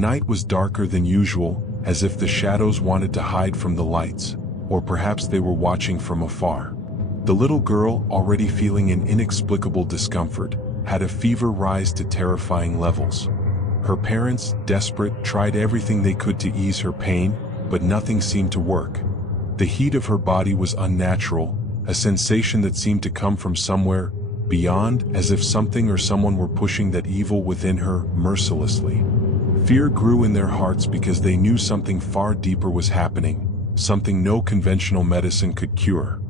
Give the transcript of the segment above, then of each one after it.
night was darker than usual, as if the shadows wanted to hide from the lights, or perhaps they were watching from afar. The little girl, already feeling an inexplicable discomfort, had a fever rise to terrifying levels. Her parents, desperate, tried everything they could to ease her pain, but nothing seemed to work. The heat of her body was unnatural, a sensation that seemed to come from somewhere beyond, as if something or someone were pushing that evil within her mercilessly. Fear grew in their hearts because they knew something far deeper was happening, something no conventional medicine could cure.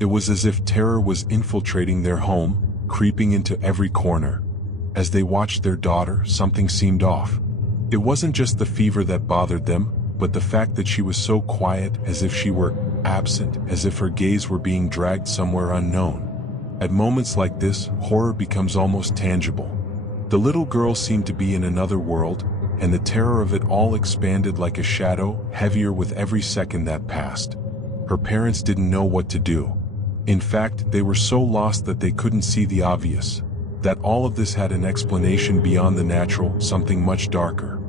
It was as if terror was infiltrating their home, creeping into every corner. As they watched their daughter, something seemed off. It wasn't just the fever that bothered them, but the fact that she was so quiet, as if she were absent, as if her gaze were being dragged somewhere unknown. At moments like this, horror becomes almost tangible. The little girl seemed to be in another world, and the terror of it all expanded like a shadow, heavier with every second that passed. Her parents didn't know what to do. In fact, they were so lost that they couldn't see the obvious, that all of this had an explanation beyond the natural, something much darker.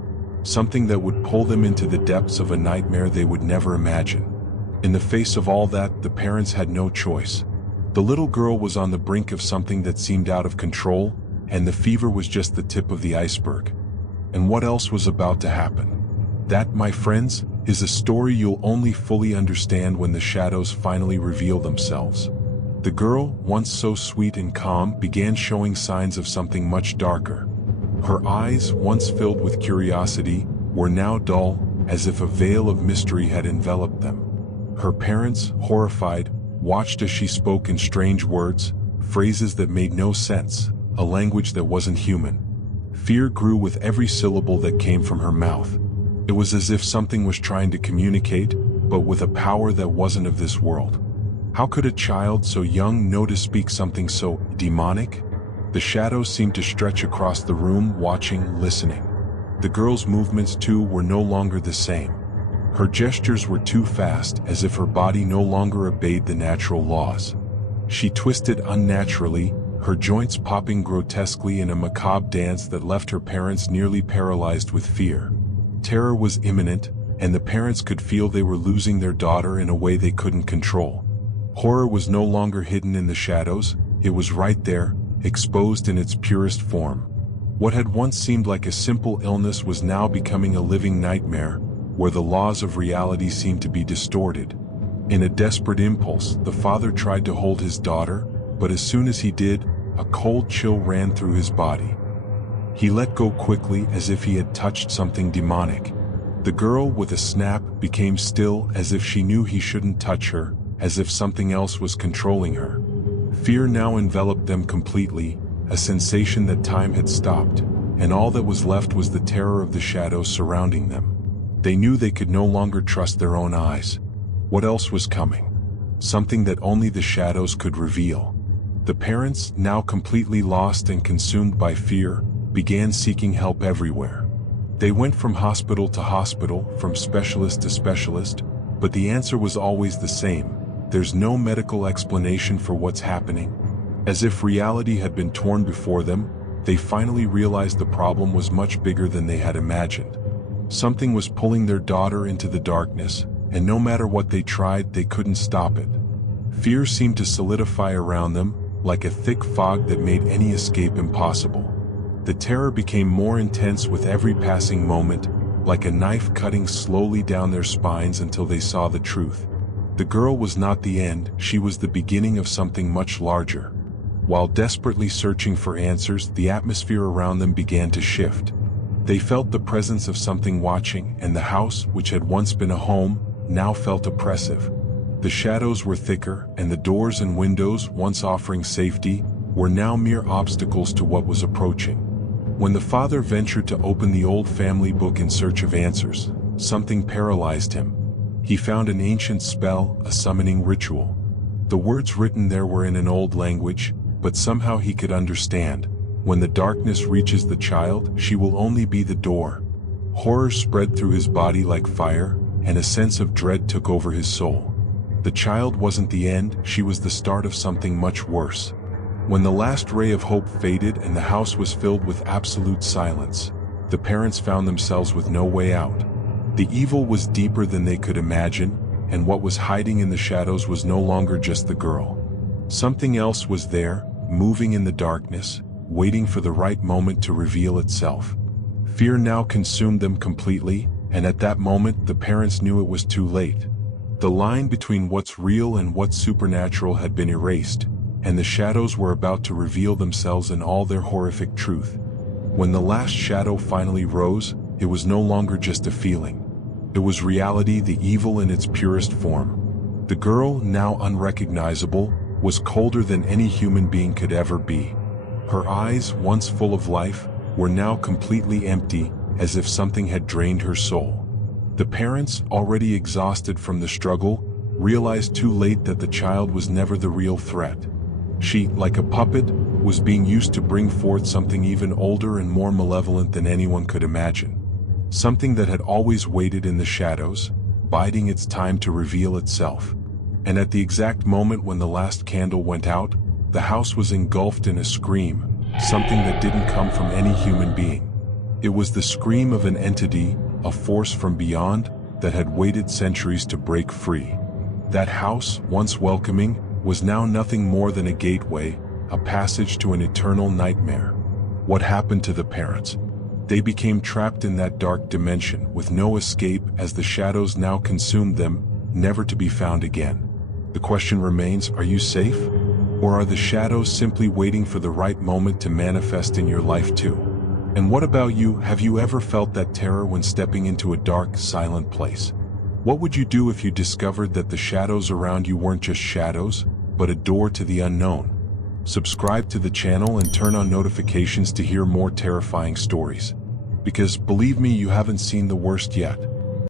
Something that would pull them into the depths of a nightmare they would never imagine. In the face of all that, the parents had no choice. The little girl was on the brink of something that seemed out of control, and the fever was just the tip of the iceberg. And what else was about to happen? That, my friends, is a story you'll only fully understand when the shadows finally reveal themselves. The girl, once so sweet and calm, began showing signs of something much darker. Her eyes, once filled with curiosity, were now dull, as if a veil of mystery had enveloped them. Her parents, horrified, watched as she spoke in strange words, phrases that made no sense, a language that wasn't human. Fear grew with every syllable that came from her mouth. It was as if something was trying to communicate, but with a power that wasn't of this world. How could a child so young know to speak something so demonic? The shadows seemed to stretch across the room, watching, listening. The girl's movements too were no longer the same. Her gestures were too fast, as if her body no longer obeyed the natural laws. She twisted unnaturally, her joints popping grotesquely in a macabre dance that left her parents nearly paralyzed with fear. Terror was imminent, and the parents could feel they were losing their daughter in a way they couldn't control. Horror was no longer hidden in the shadows, it was right there, exposed in its purest form. What had once seemed like a simple illness was now becoming a living nightmare, where the laws of reality seemed to be distorted. In a desperate impulse, the father tried to hold his daughter, but as soon as he did, a cold chill ran through his body. He let go quickly, as if he had touched something demonic. The girl, with a snap, became still, as if she knew he shouldn't touch her, as if something else was controlling her. Fear now enveloped them completely, a sensation that time had stopped, and all that was left was the terror of the shadows surrounding them. They knew they could no longer trust their own eyes. What else was coming? Something that only the shadows could reveal. The parents, now completely lost and consumed by fear, began seeking help everywhere. They went from hospital to hospital, from specialist to specialist, but the answer was always the same. There's no medical explanation for what's happening. As if reality had been torn before them, they finally realized the problem was much bigger than they had imagined. Something was pulling their daughter into the darkness, and no matter what they tried, they couldn't stop it. Fear seemed to solidify around them, like a thick fog that made any escape impossible. The terror became more intense with every passing moment, like a knife cutting slowly down their spines until they saw the truth. The girl was not the end, she was the beginning of something much larger. While desperately searching for answers, the atmosphere around them began to shift. They felt the presence of something watching, and the house, which had once been a home, now felt oppressive. The shadows were thicker, and the doors and windows, once offering safety, were now mere obstacles to what was approaching. When the father ventured to open the old family book in search of answers, something paralyzed him. He found an ancient spell, a summoning ritual. The words written there were in an old language, but somehow he could understand. When the darkness reaches the child, she will only be the door. Horror spread through his body like fire, and a sense of dread took over his soul. The child wasn't the end, she was the start of something much worse. When the last ray of hope faded and the house was filled with absolute silence, the parents found themselves with no way out. The evil was deeper than they could imagine, and what was hiding in the shadows was no longer just the girl. Something else was there, moving in the darkness, waiting for the right moment to reveal itself. Fear now consumed them completely, and at that moment the parents knew it was too late. The line between what's real and what's supernatural had been erased, and the shadows were about to reveal themselves in all their horrific truth. When the last shadow finally rose, it was no longer just a feeling. It was reality, the evil in its purest form. The girl, now unrecognizable, was colder than any human being could ever be. Her eyes, once full of life, were now completely empty, as if something had drained her soul. The parents, already exhausted from the struggle, realized too late that the child was never the real threat. She, like a puppet, was being used to bring forth something even older and more malevolent than anyone could imagine. Something that had always waited in the shadows, biding its time to reveal itself. And at the exact moment when the last candle went out, the house was engulfed in a scream, something that didn't come from any human being. It was the scream of an entity, a force from beyond, that had waited centuries to break free. That house, once welcoming, was now nothing more than a gateway, a passage to an eternal nightmare. What happened to the parents? They became trapped in that dark dimension, with no escape as the shadows now consumed them, never to be found again. The question remains, are you safe? Or are the shadows simply waiting for the right moment to manifest in your life too? And what about you? Have you ever felt that terror when stepping into a dark, silent place? What would you do if you discovered that the shadows around you weren't just shadows, but a door to the unknown? Subscribe to the channel and turn on notifications to hear more terrifying stories. Because believe me, you haven't seen the worst yet.